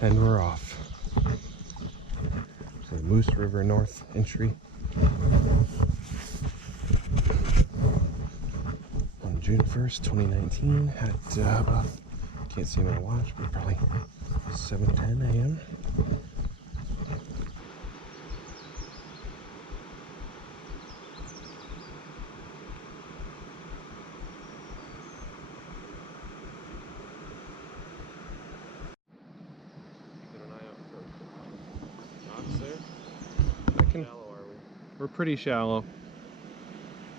And we're off. So the Moose River North entry on June 1st, 2019 at about, can't see my watch, but probably 7:10 a.m. We're pretty shallow.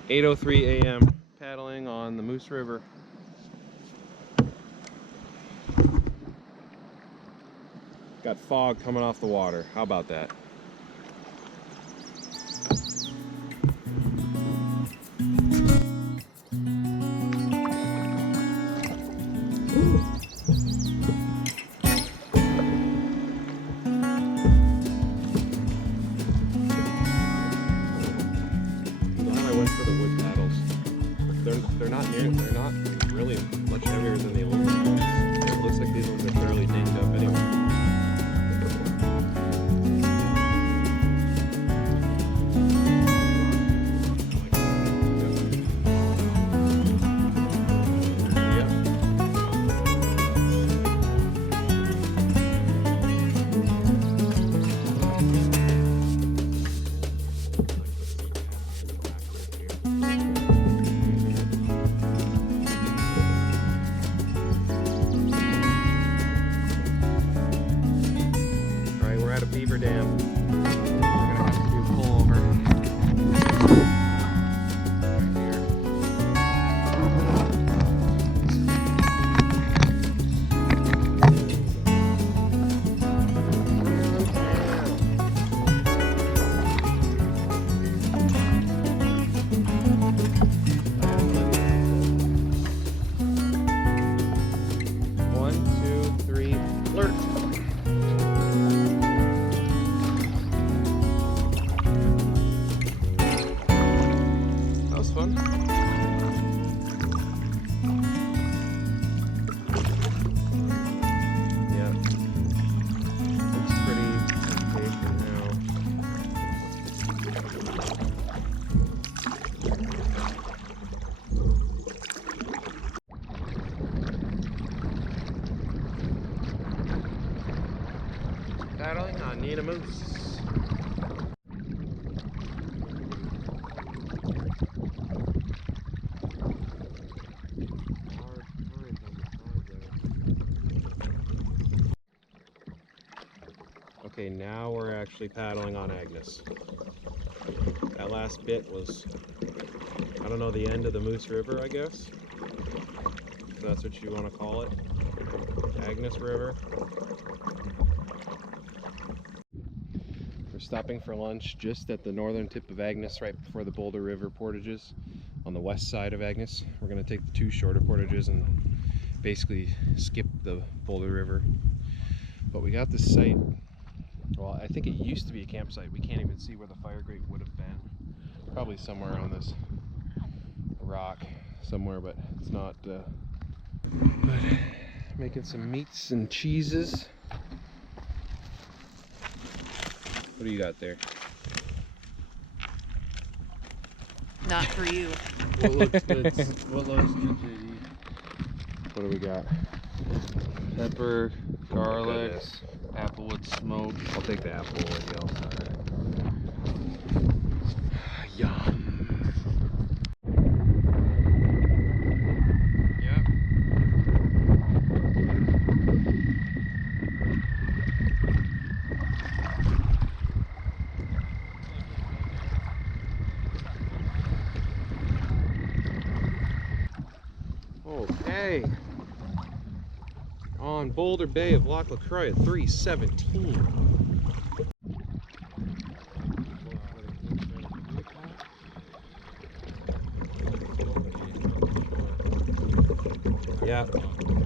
8:03 a.m. paddling on the Moose River. Got fog coming off the water. How about that? They're not really much heavier than the old ones. It looks like these ones are fairly dinged up anyway. Beaver dam. We're gonna have to do a pull over right here. One, two, three, flirt. Fun. Yeah, looks pretty safe now. Paddling on Nina Moose. Okay, now we're actually paddling on Agnes. That last bit was, I don't know, the end of the Moose River, I guess. If that's what you want to call it. Agnes River. We're stopping for lunch just at the northern tip of Agnes, right before the Boulder River portages on the west side of Agnes. We're going to take the two shorter portages and basically skip the Boulder River. But we got this site. Well, I think it used to be a campsite. We can't even see where the fire grate would have been. Probably somewhere on this rock somewhere, but it's not. But making some meats and cheeses. What do you got there? Not for you. What looks good? What looks good, JD? What do we got? Pepper, garlic, Goodness. applewood smoke. I'll take the apple with you. Yum. Yep. Okay. On Boulder Bay of Lac La Croix at 3:17.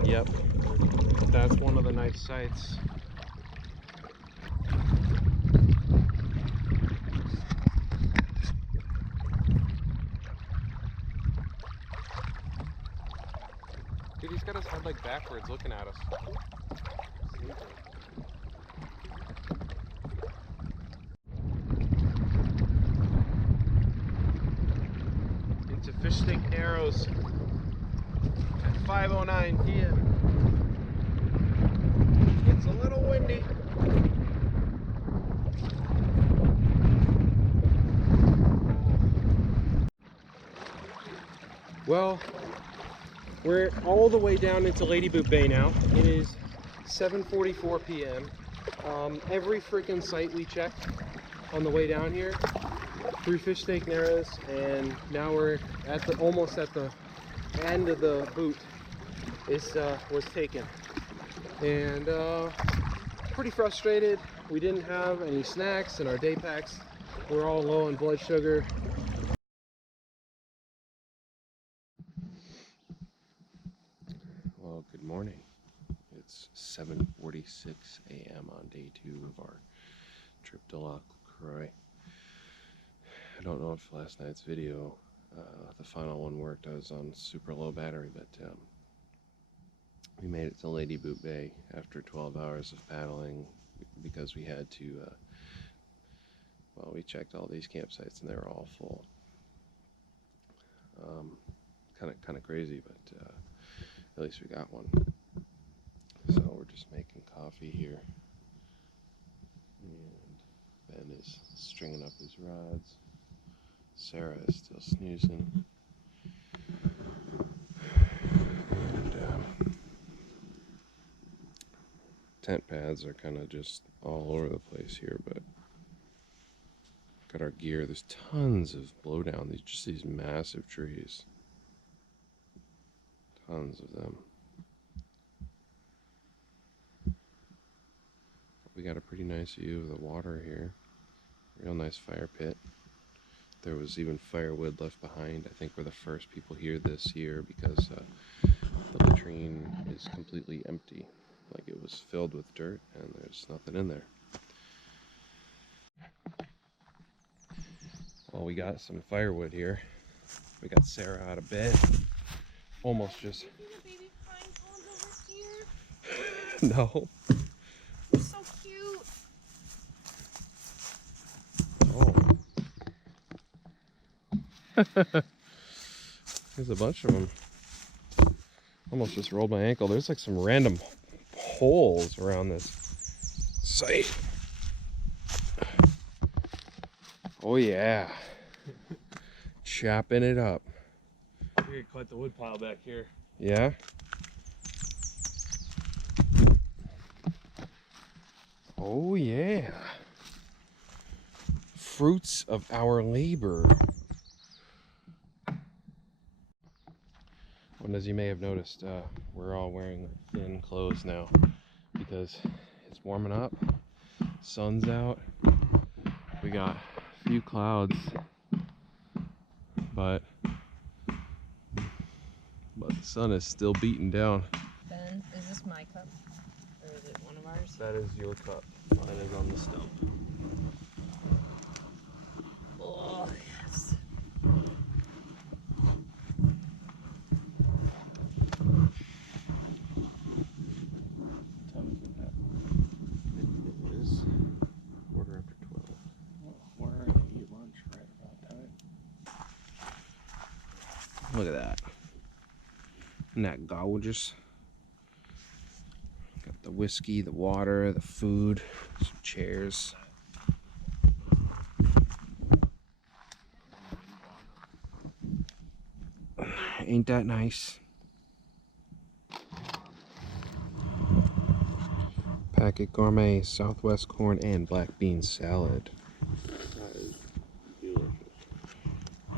Yep. That's one of the nice sites. Dude, he's got his head like backwards looking at us. Fish Stick Narrows at 5:09 p.m. It's a little windy. Well, we're all the way down into Lady Boot Bay now. It is 7:44 p.m. Every freaking site we checked on the way down here through Fish Steak Narrows, and now we're at the almost at the end of the boot was taken, and pretty frustrated. We didn't have any snacks, and our day packs were all low on blood sugar. Well, good morning. It's 7:46 a.m. on day 2 of our trip to Lac La Croix. I don't know if last night's video, the final one, worked. I was on super low battery, but we made it to Lady Boot Bay after 12 hours of paddling because we had to, well, we checked all these campsites and they were all full. Kind of crazy, but at least we got one. So we're just making coffee here, and Ben is stringing up his rods. Sarah is still snoozing. And tent pads are kind of just all over the place here, but got our gear. There's tons of blowdown. These massive trees. Tons of them. We got a pretty nice view of the water here. Real nice fire pit. There was even firewood left behind. I think we're the first people here this year because the latrine is completely empty. Like it was filled with dirt and there's nothing in there. Well, we got some firewood here. We got Sarah out of bed. Almost just... No. So cute. Oh. There's a bunch of them. Almost just rolled my ankle. There's like some random holes around this site. Oh yeah. Chopping it up. We're gonna cut the wood pile back here. Yeah? Oh yeah. Fruits of our labor. And as you may have noticed, we're all wearing thin clothes now because it's warming up, sun's out, we got a few clouds, but the sun is still beating down. Ben, is this my cup? Or is it one of ours? That is your cup. Mine is on the stump. Oh, yes. It is 12:15. Well, we're gonna eat lunch right about time. Look at that. Isn't that gorgeous? Got the whiskey, the water, the food, some chairs. Ain't that nice? Packet gourmet, Southwest corn, and black bean salad. That is delicious.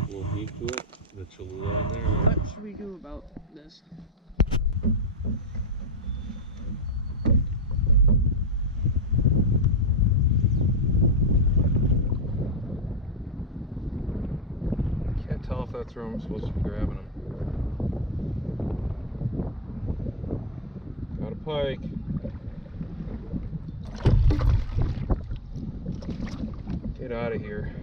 We'll heat to it. The Cholula in there. What should we do about this? Can't tell if that's where I'm supposed to be grabbing them. Got a pike. Get out of here.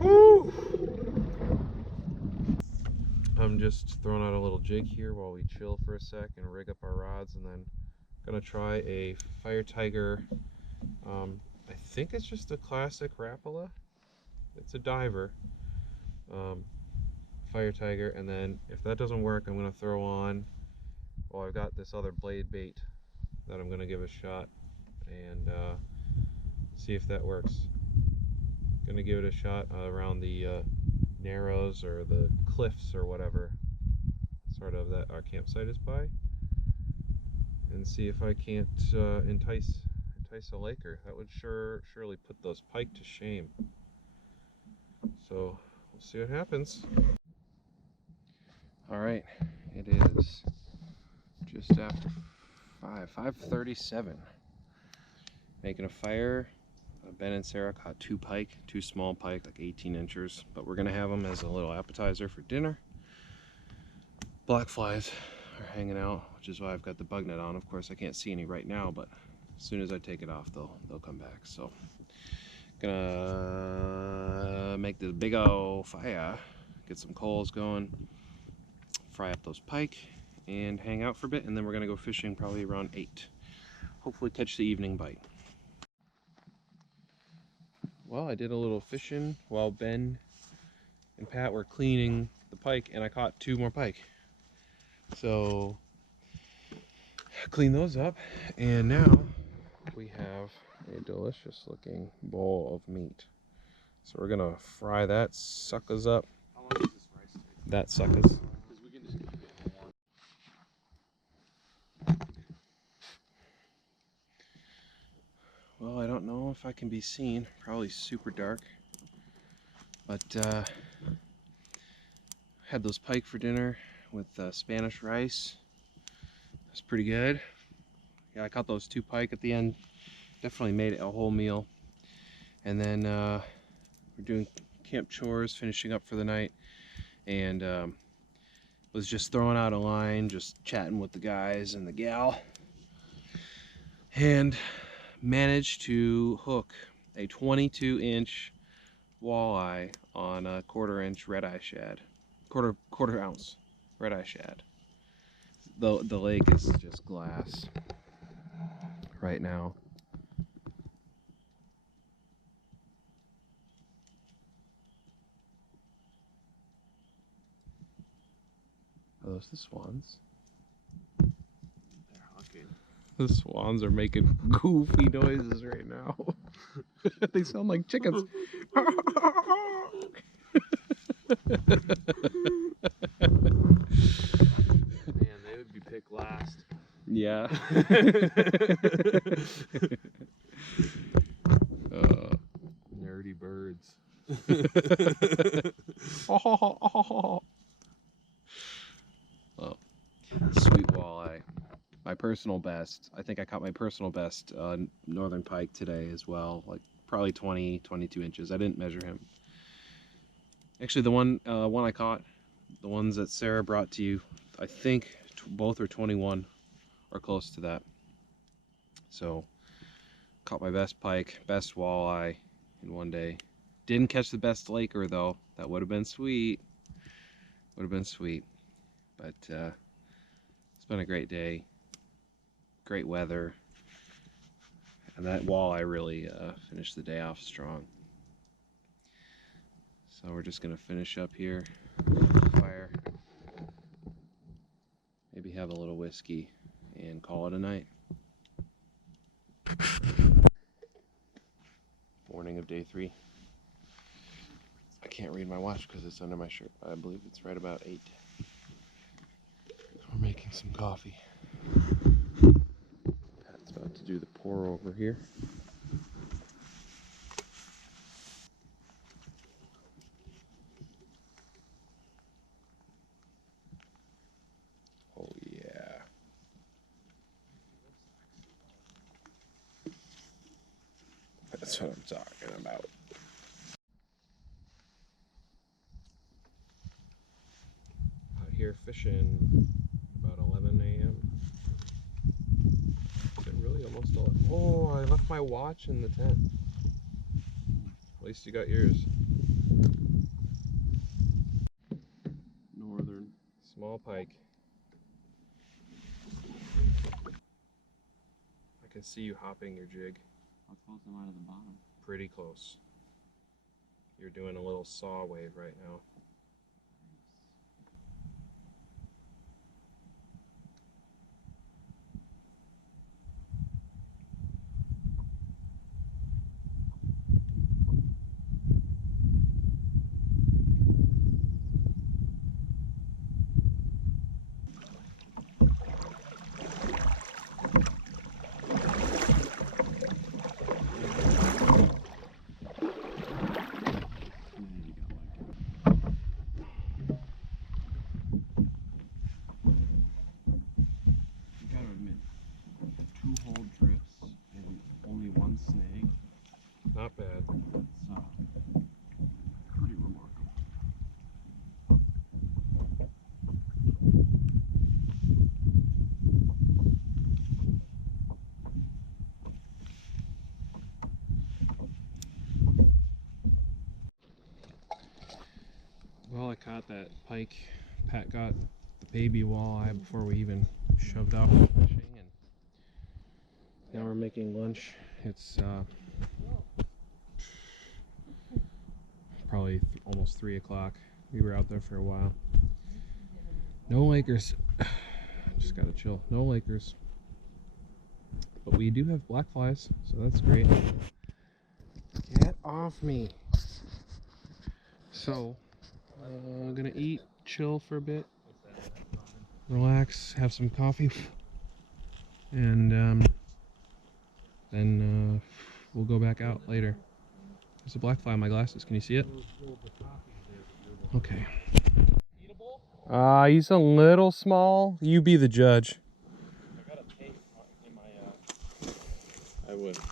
Whew! I'm just throwing out a little jig here while we chill for a sec and rig up our rods, and then gonna try a Fire Tiger. I think it's just a classic Rapala. It's a diver. fire tiger, and then if that doesn't work, I'm gonna throw on, well, I've got this other blade bait that I'm gonna give a shot and see if that works. Gonna give it a shot around the narrows or the cliffs or whatever sort of that our campsite is by, and see if I can't entice a laker. That would surely put those pike to shame. So we'll see what happens. All right, it is just after 5:37. Making a fire. Ben and Sarah caught two small pike, like 18 inchers, but we're gonna have them as a little appetizer for dinner. Black flies are hanging out, which is why I've got the bug net on. Of course, I can't see any right now, but as soon as I take it off, they'll come back. So, gonna make this big old fire, get some coals going, fry up those pike, and hang out for a bit, and then we're gonna go fishing probably around 8. Hopefully catch the evening bite. Well, I did a little fishing while Ben and Pat were cleaning the pike, and I caught 2 more pike. So, clean those up, and now we have a delicious looking bowl of meat. So we're gonna fry that suckers up. How long does this rice take? That suckers. Because we can just keep it warm. Well, I don't know if I can be seen. Probably super dark. But had those pike for dinner with Spanish rice. It's pretty good. Yeah, I caught those 2 pike at the end. Definitely made it a whole meal. And then we're doing camp chores, finishing up for the night, and was just throwing out a line, just chatting with the guys and the gal, and managed to hook a 22-inch walleye on a 1/4 inch red-eye shad, quarter ounce red-eye shad. The lake is just glass right now. Are those the swans? They're hucking. The swans are making goofy noises right now. They sound like chickens. Man, they would be picked last. Yeah. Nerdy birds. Oh, sweet walleye. My personal best. I think I caught my personal best northern pike today as well. Like probably 20, 22 inches. I didn't measure him. Actually, the one I caught, the ones that Sarah brought to you, I think both are 21 or close to that. So, caught my best pike, best walleye in one day. Didn't catch the best laker though. That would have been sweet. Would have been sweet. But it's been a great day. Great weather. And that walleye really finished the day off strong. So we're just gonna finish up here. Fire. Maybe have a little whiskey and call it a night. Morning of day 3. I can't read my watch because it's under my shirt, but I believe it's right about 8. We're making some coffee. Pat's about to do the pour over here. Oh yeah. That's what I'm talking about. Out here fishing about 11 a.m. Is it really almost 11? Oh, I left my watch in the tent. At least you got yours. Northern. Small pike. I can see you hopping your jig. How close am I to the bottom? Pretty close. You're doing a little saw wave right now. Well, I caught that pike. Pat got the baby walleye before we even shoved off the fishing, and now we're making lunch. It's probably almost 3 o'clock. We were out there for a while. No Lakers. Just gotta chill. No Lakers. But we do have black flies, so that's great. Get off me. So, I'm gonna eat, chill for a bit, relax, have some coffee, and then we'll go back out later. There's a black fly on my glasses. Can you see it? Okay. He's a little small. You be the judge. I got a tape in my, I would. What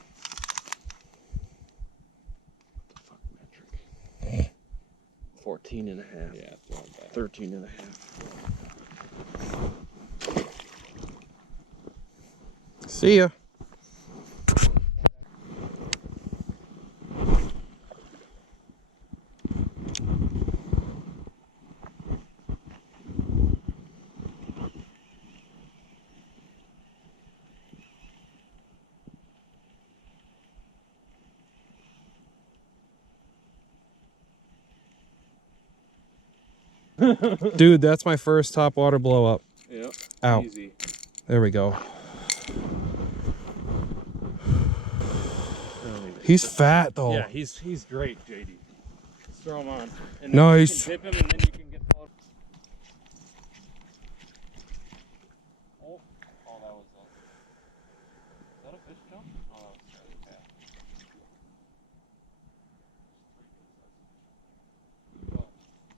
the fuck metric? 14 and a half. Yeah, it's not bad. 13 and a half. See ya. Dude, that's my first top water blow up. Yep. Ow. Easy. There we go. He's fat though. Yeah, he's great, JD. Just throw him on. And Nice. You can dip him and then you can get photos. Oh, that was is that a fish jump? Oh, that was a cat. Well,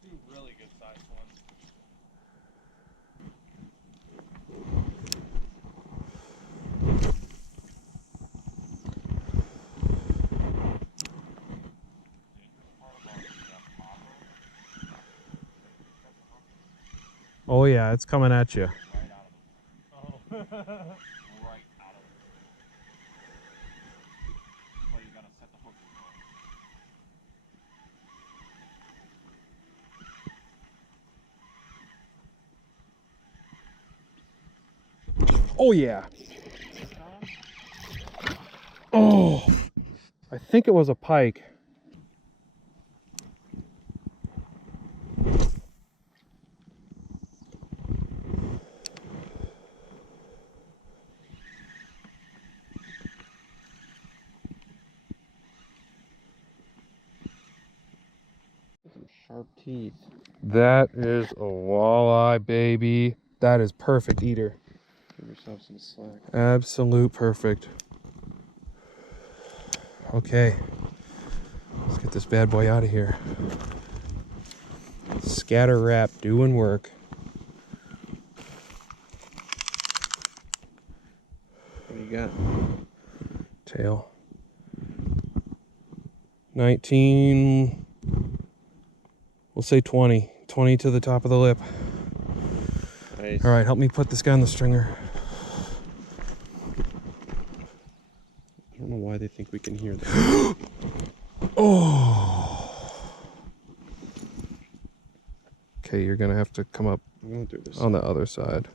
2 really good sized ones. Oh yeah, it's coming at you. Right out of him. Oh. Right out of him. Well, you gotta set the hook. Oh yeah. Oh, I think it was a pike. Sharp teeth. That is a walleye, baby. That is perfect eater. Give yourself some slack. Absolute perfect. Okay, let's get this bad boy out of here. Scatter wrap doing work. What do you got? Tail. 19, we'll say 20. 20 to the top of the lip. Nice. All right, help me put this guy on the stringer. I don't know why they think we can hear that. Oh. Okay, you're gonna have to come up I'm going through this. on the other side.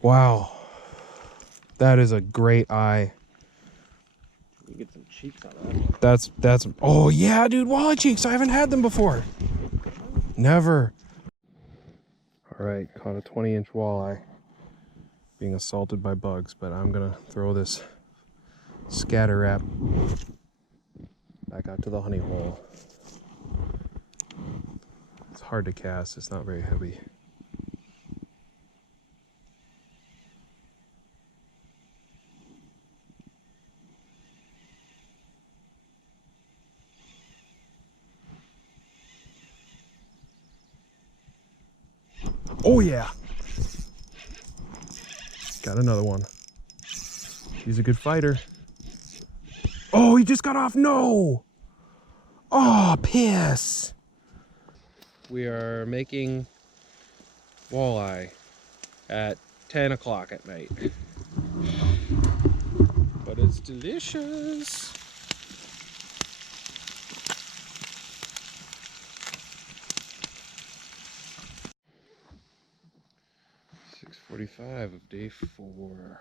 Wow. That is a great eye. You get some cheeks out of that. That's oh yeah, dude, walleye cheeks. I haven't had them before. Never. All right, caught a 20-inch walleye. Being assaulted by bugs, but I'm gonna throw this scatter wrap back out to the honey hole. It's hard to cast, it's not very heavy. Oh yeah! Got another one. He's a good fighter. Oh, he just got off. No! Oh, piss! We are making walleye at 10 o'clock at night. But it's delicious. 45 of day 4.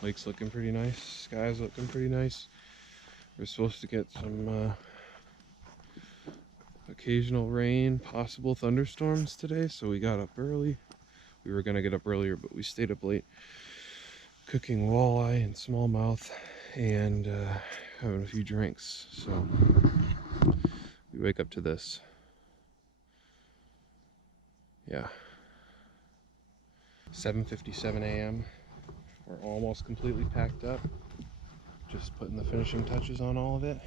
Lake's looking pretty nice. Sky's looking pretty nice. We're supposed to get some occasional rain, possible thunderstorms today, so we got up early. We were gonna get up earlier, but we stayed up late cooking walleye and smallmouth and having a few drinks. So we wake up to this. Yeah. 7:57 a.m. We're almost completely packed up. Just putting the finishing touches on all of it.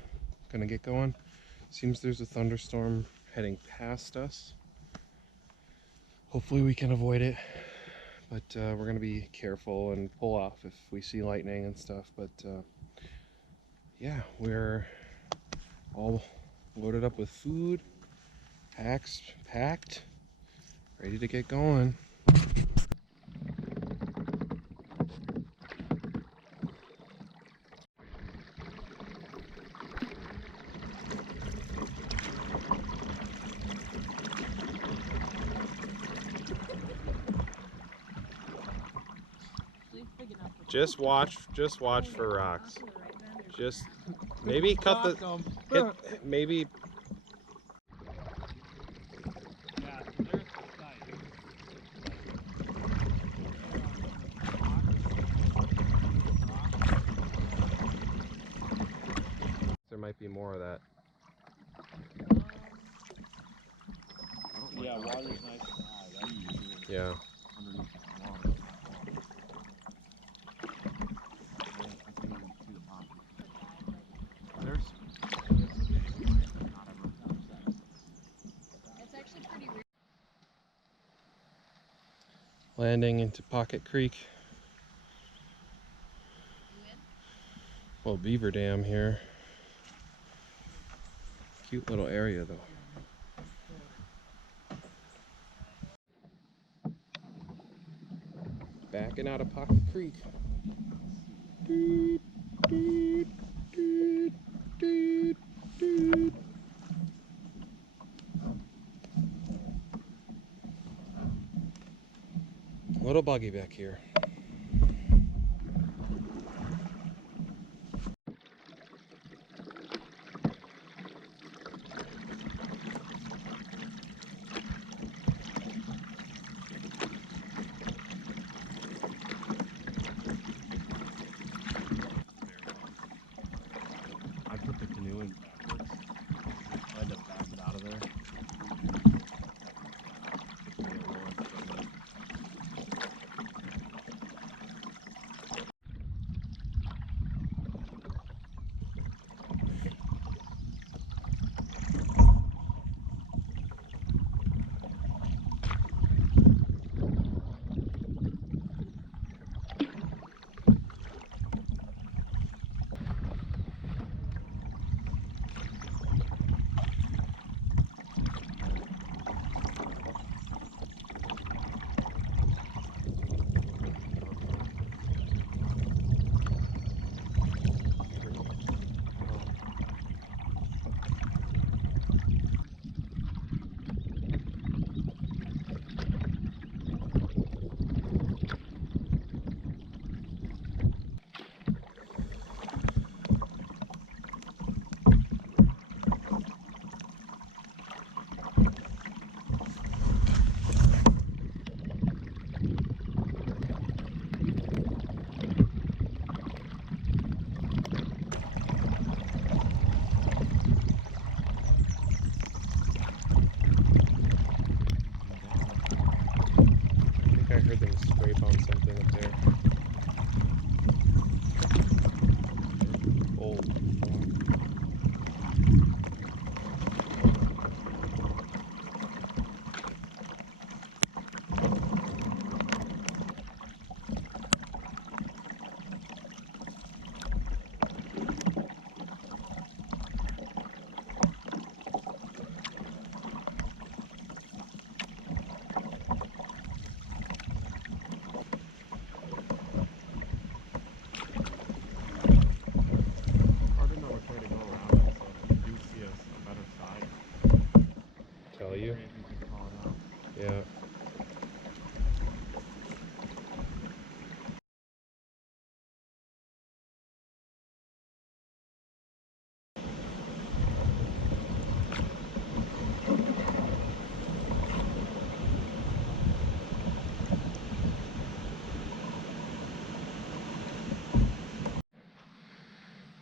Gonna get going. Seems there's a thunderstorm heading past us. Hopefully we can avoid it. But we're gonna be careful and pull off if we see lightning and stuff. But yeah, we're all loaded up with food, packs packed, ready to get going. Just watch for rocks. Just maybe cut the maybe. Yeah, there's the site. There might be more of that. Yeah, water's nice and high. That's Yeah. underneath the water. There's not everyone knows that. It's actually pretty weird. Landing into Pocket Creek. Little beaver dam here. Cute little area though. Backing out of Pocket Creek. Doot, doot, doot, doot, doot. Little buggy back here. I put the canoe in backwards. I had to back it out of there.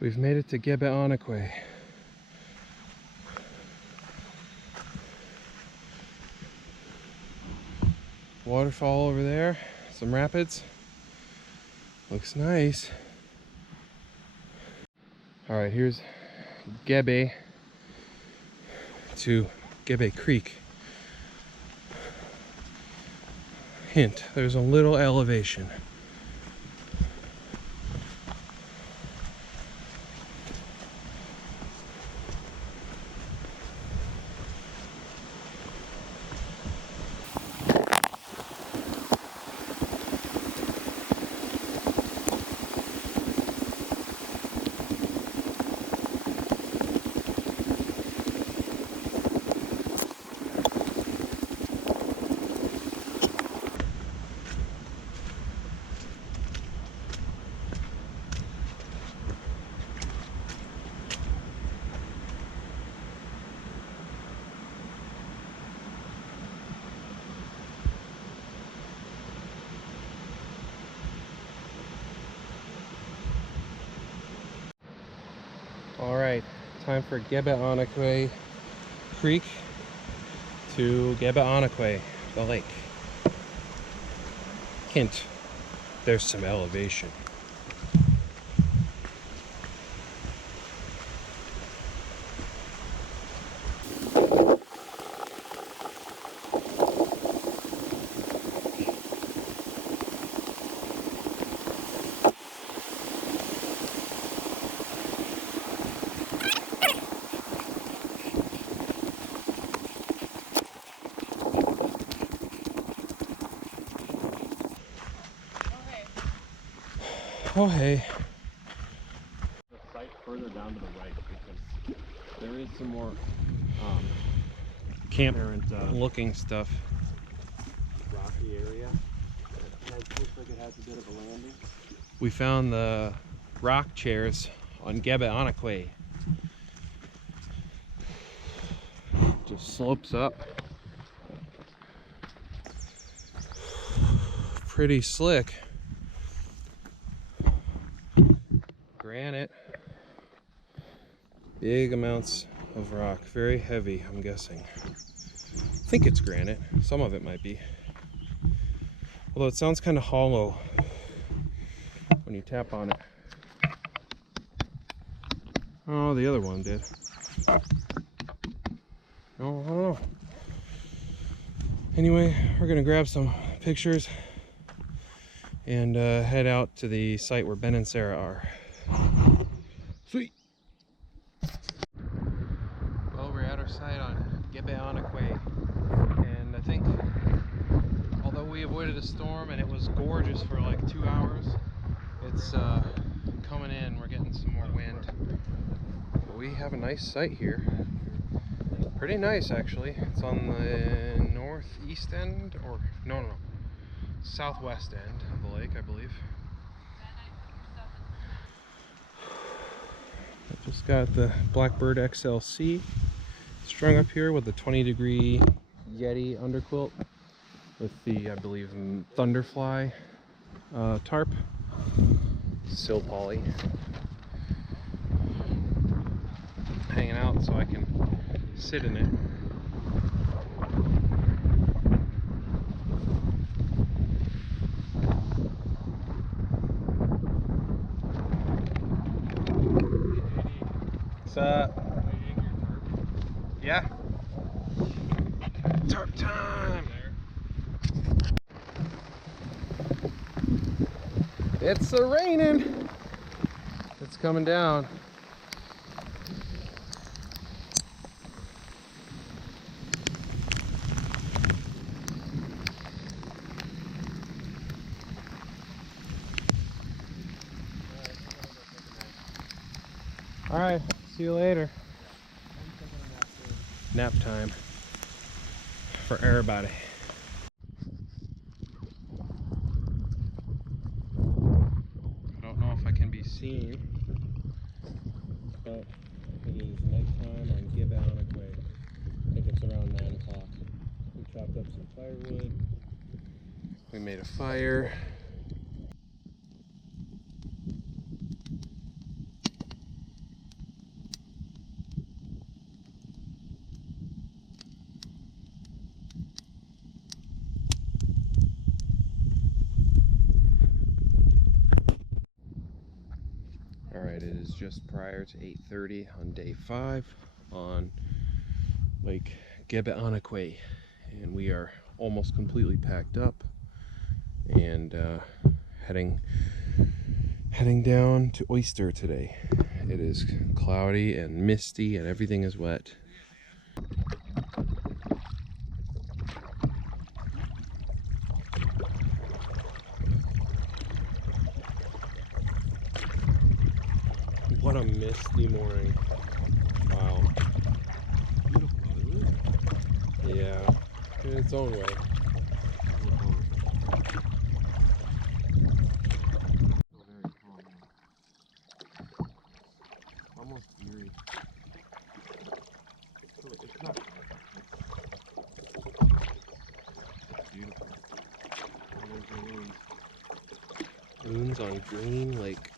We've made it to Ge-be-on-e-quet. Waterfall over there, some rapids. Looks nice. All right, here's Ge-be to Ge-be Creek. Hint, there's a little elevation. All right, time for Ge-be-on-e-quet Creek to Ge-be-on-e-quet, the lake. Hint, there's some elevation. Oh hey. The site further down to the right because there is some more camp looking stuff. Rocky area. Looks like it has a bit of a landing. We found the rock chairs on Ge-be-on-e-quet. Just slopes up. Pretty slick. Granite. Big amounts of rock. Very heavy, I'm guessing. I think it's granite. Some of it might be. Although it sounds kind of hollow when you tap on it. Oh, the other one did. Oh, I don't know. Anyway, we're gonna grab some pictures and head out to the site where Ben and Sarah are. Sweet. Well, we're at our site on Ge-be-on-e-quet, and I think although we avoided a storm and it was gorgeous for like 2 hours, it's coming in. We're getting some more wind. But we have a nice site here. Pretty nice actually. It's on the northeast end, or no, southwest end of the lake, I believe. I just got the Blackbird XLC strung up here with the 20-degree Yeti underquilt with the, I believe, Thunderfly tarp, sill poly, hanging out so I can sit in it. What's up? Yeah? Tarp time! It's raining! It's coming down. Alright, see you later. Nap time for everybody. I don't know if I can be seen, but it is nighttime on Ge-be-on-e-quet. I think it's around 9 o'clock. We chopped up some firewood. We made a fire. . is just prior to 8:30 on day 5 on Lake Ge-be-on-e-quet, and we are almost completely packed up and heading down to Oyster today. It is cloudy and misty and everything is wet. What a misty morning. Wow. Beautiful, isn't it? Yeah, in its own way. So very calm. Almost eerie. So it's not beautiful. All those balloons. Loons on green lake.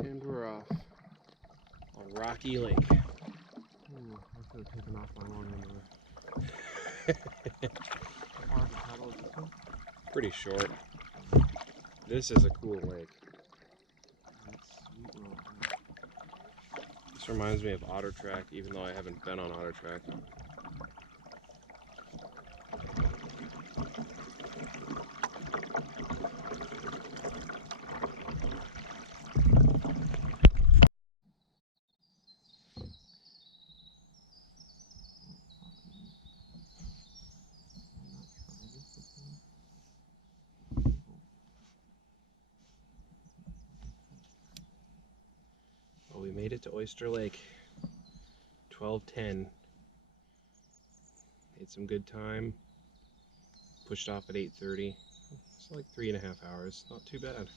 And we're off on Rocky Lake. Ooh, I should have taken off my long underwear. How far is the paddle at this one? Pretty short. This is a cool lake. That's sweet little thing. This reminds me of Otter Track, even though I haven't been on Otter Track. Well, we made it to Oyster Lake. 12:10. Made some good time. Pushed off at 8:30. It's like 3.5 hours. Not too bad.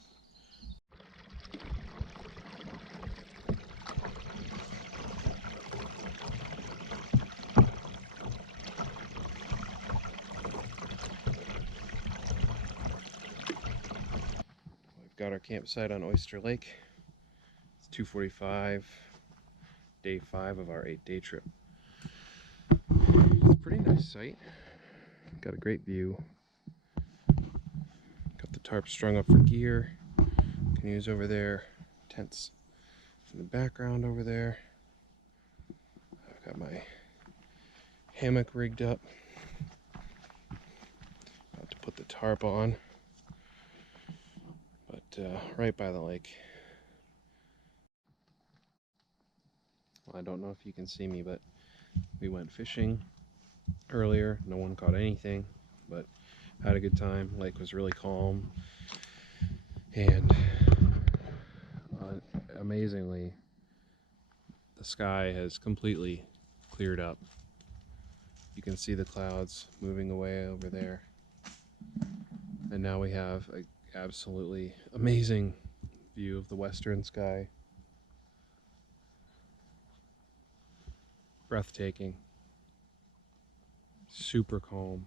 We've got our campsite on Oyster Lake. It's 2:45. Day 5 of our 8-day trip. It's a pretty nice site. Got a great view. Got the tarp strung up for gear. Canoes over there. Tents in the background over there. I've got my hammock rigged up. About to put the tarp on. But right by the lake. Well, I don't know if you can see me, but we went fishing earlier. No one caught anything, but had a good time. Lake was really calm, and amazingly, the sky has completely cleared up. You can see the clouds moving away over there, and now we have an absolutely amazing view of the western sky. Breathtaking. Super calm.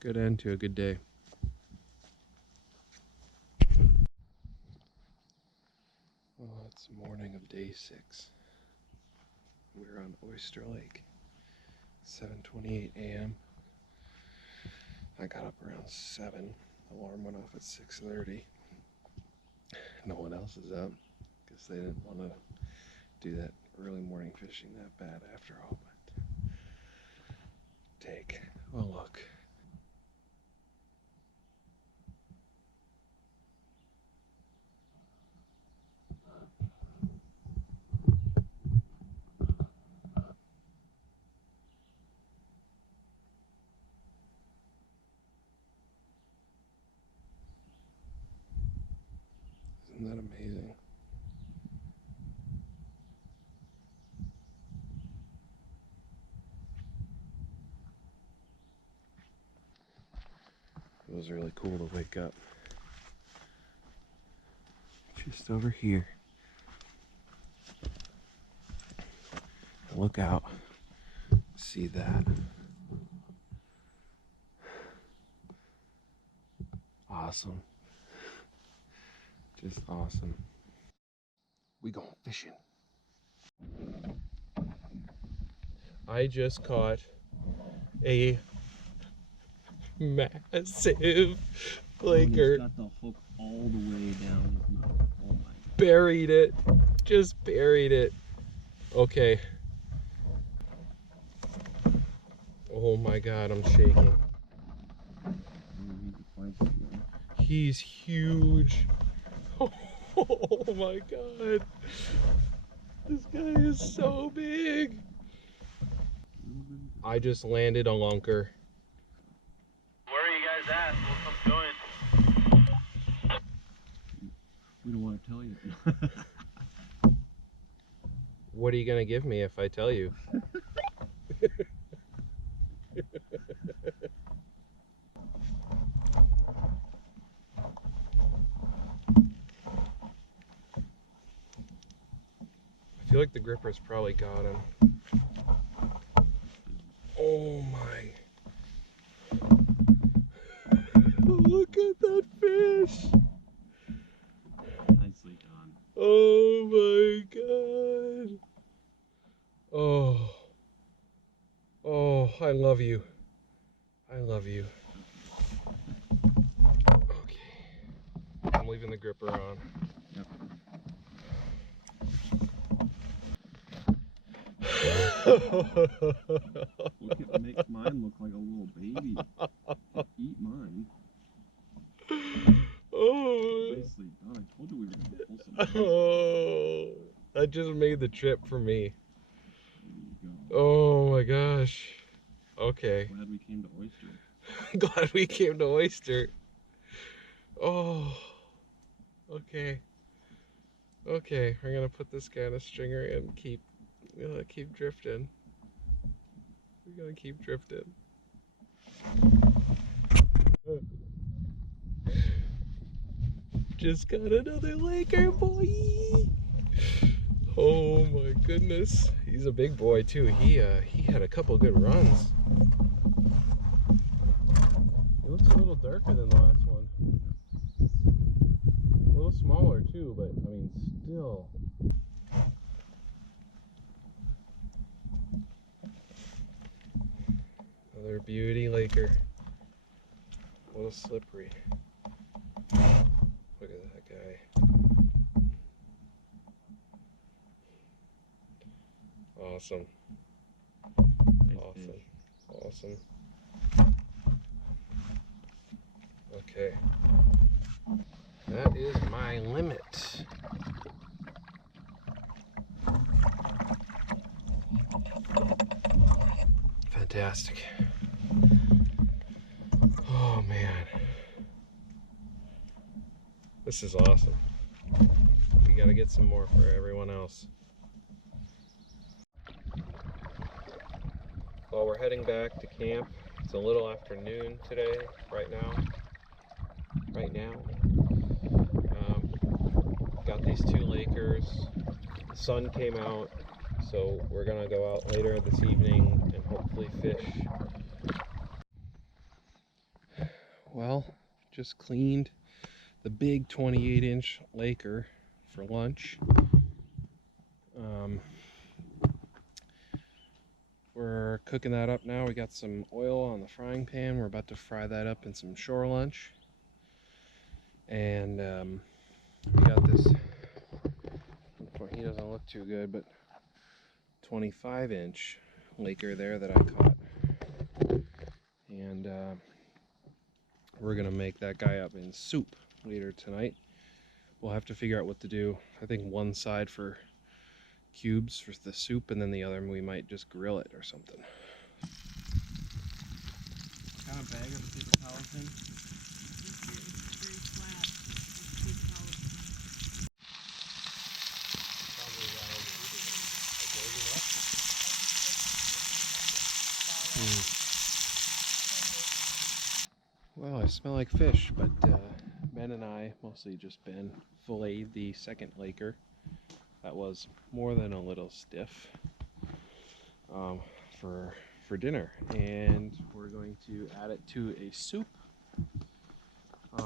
Good end to a good day. Well, it's morning of day 6. We're on Oyster Lake. 7:28 a.m. I got up around 7. Alarm went off at 6:30. No one else is up because they didn't want to do that early morning fishing that bad after all. But take a look. Isn't that amazing? It was really cool to wake up just over here. Look out. See that? Awesome. Just awesome. We going fishing. I just caught a massive Laker. He's got the hook all the way down his mouth. Oh my god. Buried it. Just buried it. Okay. Oh my god, I'm shaking. He's huge. Oh my god. This guy is so big. I just landed a lunker. Where are you guys at? We'll come join. We don't want to tell you. What are you gonna give me if I tell you? I feel like the gripper's probably got him. Oh my. Look at that fish. Nicely done. Oh my god. Oh. Oh, I love you. I love you. Okay. I'm leaving the gripper on. Yep. It makes mine look like a little baby. Eat mine. Oh. Nicely done. I told you we were going to pull some. Oh. That just made the trip for me. There you go. Oh my gosh. Okay. Glad we came to Oyster. Glad we came to Oyster. Oh. Okay. Okay, we're gonna put this guy on a stringer and keep drifting. We're gonna keep drifting. Just got another Laker, boy. Oh my goodness, he's a big boy too. He had a couple good runs. He looks a little darker than the last one. A little smaller too, but I mean still. Another beauty Laker. A little slippery. Look at that guy. Awesome. Nice Awesome. fish. Awesome. Okay. That is my limit. Fantastic. Oh man. This is awesome. We gotta get some more for everyone else. Well, we're heading back to camp. It's a little after noon today, right now. Got these 2 Lakers. The sun came out, so we're gonna go out later this evening and hopefully fish. Well, just cleaned the big 28-inch Laker for lunch. We're cooking that up now. We got some oil on the frying pan. We're about to fry that up in some shore lunch. And we got this, he doesn't look too good, but 25-inch Laker there that I caught. And we're gonna make that guy up in soup later tonight. We'll have to figure out what to do. I think one side for cubes for the soup, and then the other we might just grill it or something. What kind of bag of the paper towels in? Very flat. Big towel. Well, I smell like fish, but Ben and I, mostly just Ben, filleted the second Laker. That was more than a little stiff for dinner, and we're going to add it to a soup,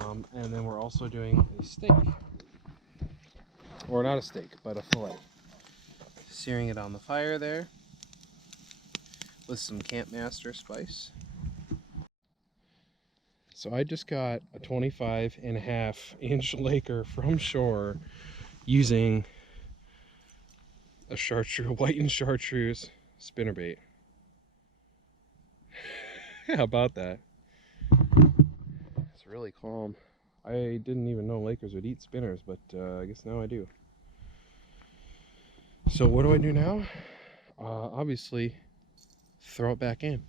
and then we're also doing a steak. Or not a steak, but a fillet. Searing it on the fire there with some Campmaster spice. So I just got a 25.5-inch Laker from shore using a chartreuse, whitened chartreuse spinnerbait. How about that? It's really calm. I didn't even know Lakers would eat spinners, but I guess now I do. So what do I do now? Obviously, throw it back in.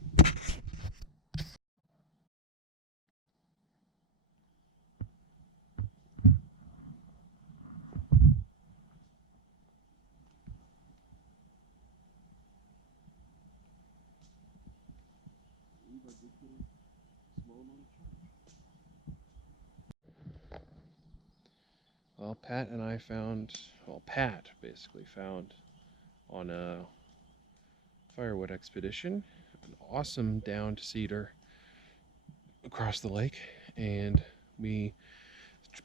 Well, Pat and I found, well, Pat basically found on a firewood expedition an awesome downed cedar across the lake, and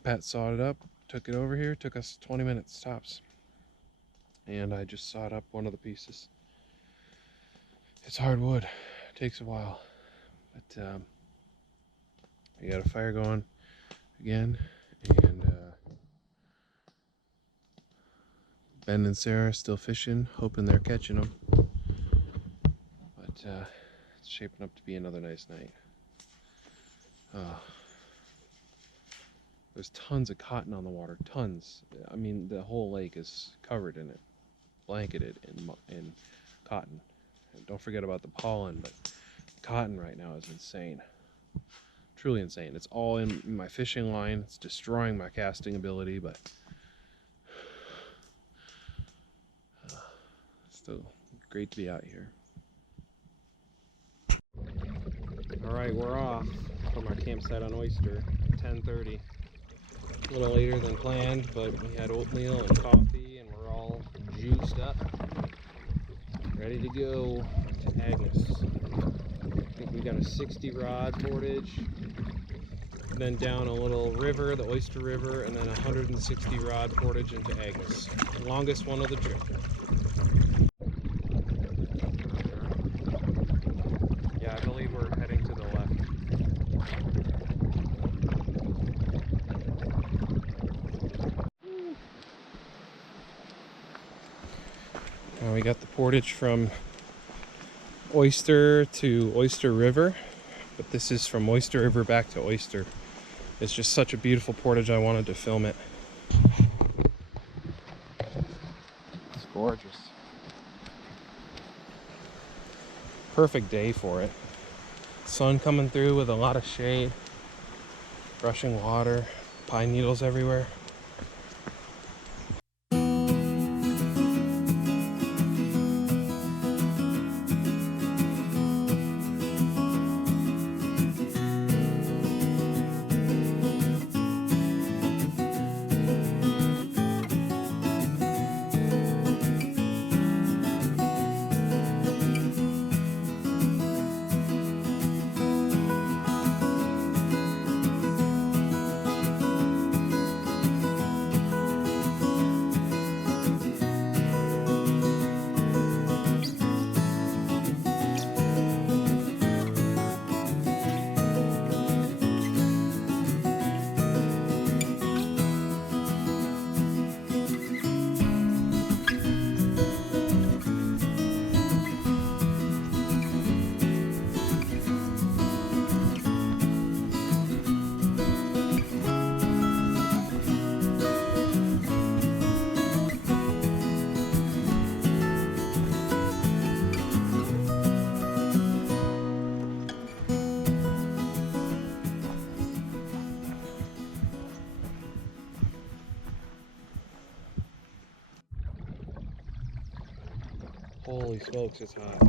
Pat sawed it up, took it over here, took us 20 minutes tops, and I just sawed up one of the pieces. It's hard wood, it takes a while, but I got a fire going again, and Ben and Sarah are still fishing, hoping they're catching them. But it's shaping up to be another nice night. There's tons of cotton on the water, tons. I mean, the whole lake is covered in it, blanketed in cotton. And don't forget about the pollen, but cotton right now is insane. Truly insane. It's all in my fishing line. It's destroying my casting ability, but still great to be out here. Alright, we're off from our campsite on Oyster at 10:30. A little later than planned, but we had oatmeal and coffee and we're all juiced up, ready to go to Agnes. I think we got a 60 rod portage, then down a little river, the Oyster River, and then a 160 rod portage into Agnes. The longest one of the trip. Yeah, I believe we're heading to the left. Now we got the portage from Oyster to Oyster River, but this is from Oyster River back to Oyster. It's just such a beautiful portage, I wanted to film it. It's gorgeous. Perfect day for it. Sun coming through with a lot of shade, rushing water, pine needles everywhere. Holy smokes, it's hot.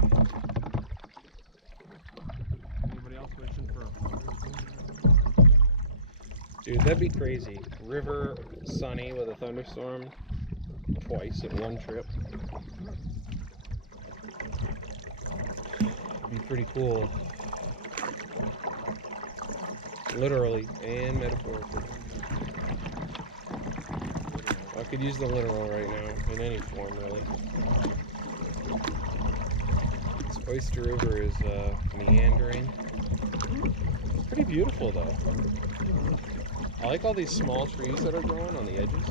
Anybody else wishing for a thunderstorm? Dude, that'd be crazy. River sunny with a thunderstorm twice in one trip. It'd be pretty cool. Literally and metaphorically. I could use the literal right now, in any form really. This Oyster River is meandering. It's pretty beautiful though. I like all these small trees that are growing on the edges.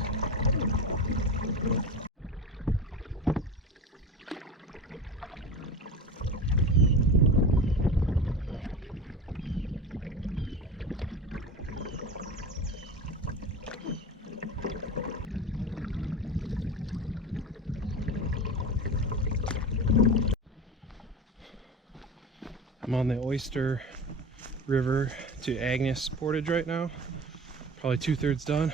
I'm on the Oyster River to Agnes portage right now. Probably 2/3 done.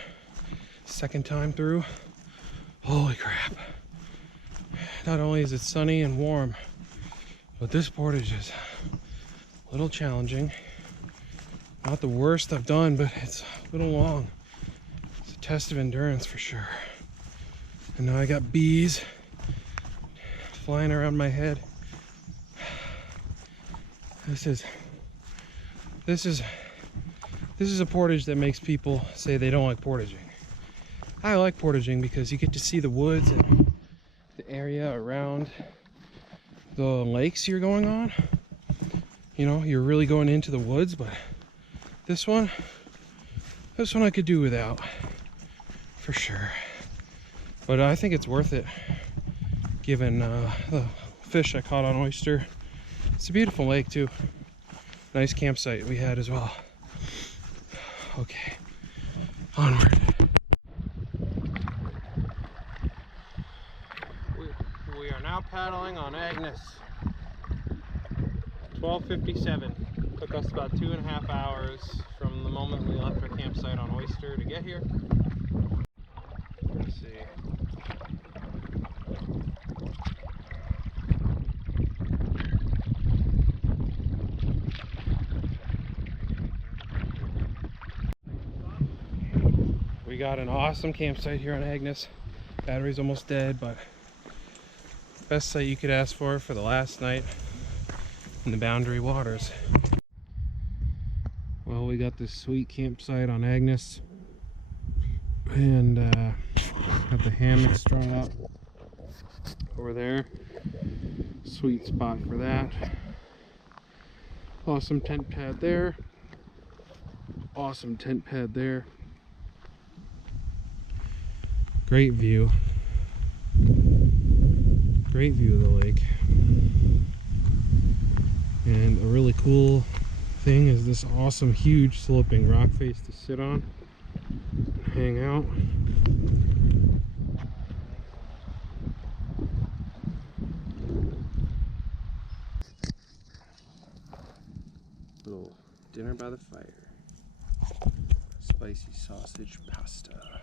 Second time through. Holy crap. Not only is it sunny and warm, but this portage is a little challenging. Not the worst I've done, but it's a little long. It's a test of endurance for sure. And now I got bees flying around my head. This is a portage that makes people say they don't like portaging. I like portaging because you get to see the woods and the area around the lakes you're going on. You know, you're really going into the woods, but this one I could do without, for sure. But I think it's worth it, given the fish I caught on Oyster. It's a beautiful lake too. Nice campsite we had as well. Okay, onward. We are now paddling on Agnes. 12:57. Took us about 2.5 hours from the moment we left our campsite on Oyster to get here. Let's see. We got an awesome campsite here on Agnes. Battery's almost dead, but best site you could ask for the last night in the Boundary Waters. Well, we got this sweet campsite on Agnes, and got the hammock strung up over there. Sweet spot for that. Awesome tent pad there. Awesome tent pad there. Great view. Great view of the lake. And a really cool thing is this awesome, huge sloping rock face to sit on and hang out. Little dinner by the fire. Spicy sausage pasta.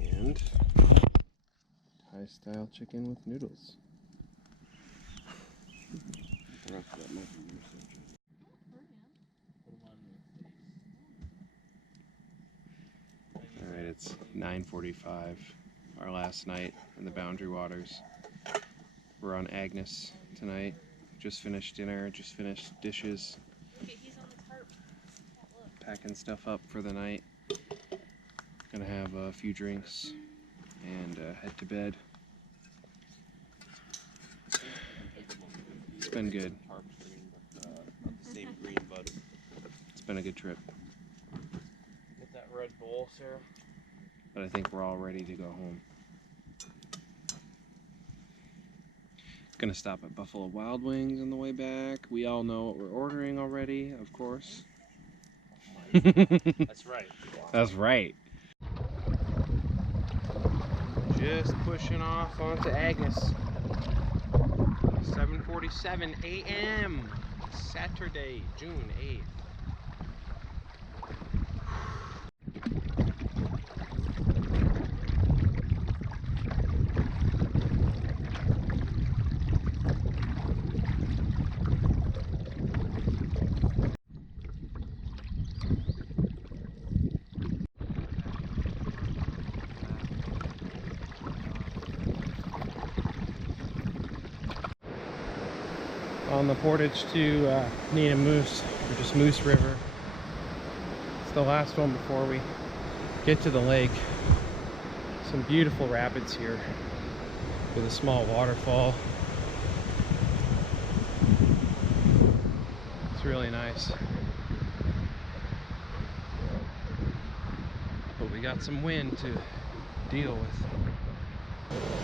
And Thai style chicken with noodles. Alright, it's 9:45, our last night in the Boundary Waters. We're on Agnes tonight. Just finished dinner, just finished dishes. Okay, he's on the tarp. Packing stuff up for the night. Gonna have a few drinks and head to bed. It's been good. It's been a good trip. Get that Red Bull, Sarah. But I think we're all ready to go home. Gonna stop at Buffalo Wild Wings on the way back. We all know what we're ordering already, of course. That's right. That's right. Just pushing off onto Agnes. 7:47 a.m. Saturday, June 8th. On the portage to Moose, or just Moose River. It's the last one before we get to the lake. Some beautiful rapids here with a small waterfall. It's really nice. But we got some wind to deal with.